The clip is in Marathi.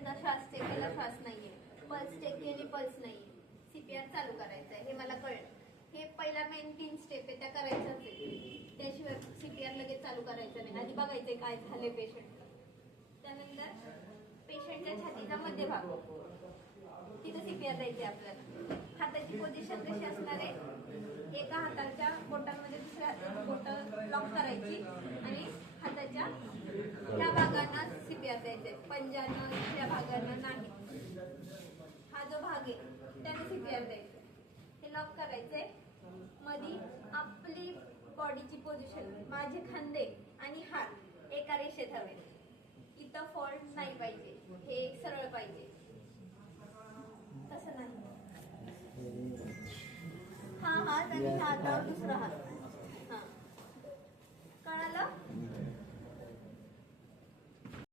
पहिल्यांदा श्वास चेक केला, श्वास नाहीये, पल्स चेक केली, पल्स नाहीये, सीपीआर चालू करायचं आहे हे मला कळलं. हे पहिला मेन 3 स्टेप आहे त्या करायच्याच आहे. त्याशिवाय सीपीआर लगेच चालू करायचं नाही, आधी बघायचंय काय झाले पेशंटला. त्यानंतर पेशंटच्या छातीचा मध्यभाग, तिथं सीपीआर द्यायचे आपल्याला. हाताची पोझिशन कशी असणार आहे, एका हाताच्या बोटांमध्ये दुसऱ्या हाताची बोट लॉक करायची आणि हाताच्या ह्या भागांना सीपीआर द्यायचे, पंजांना दुसऱ्या भागांना नाही. हा जो भाग आहे त्याने सीपीआर द्यायचं. हे लॉक करायचे. मध्ये आपली बॉडीची पोझिशन, माझे खांदे आणि हात एका रेषेत हवे, इथं फॉल्ट नाही पाहिजे, हे एक सरळ पाहिजे, तसं नाही. हा हात आणि ह्या हातावर दुसरा हात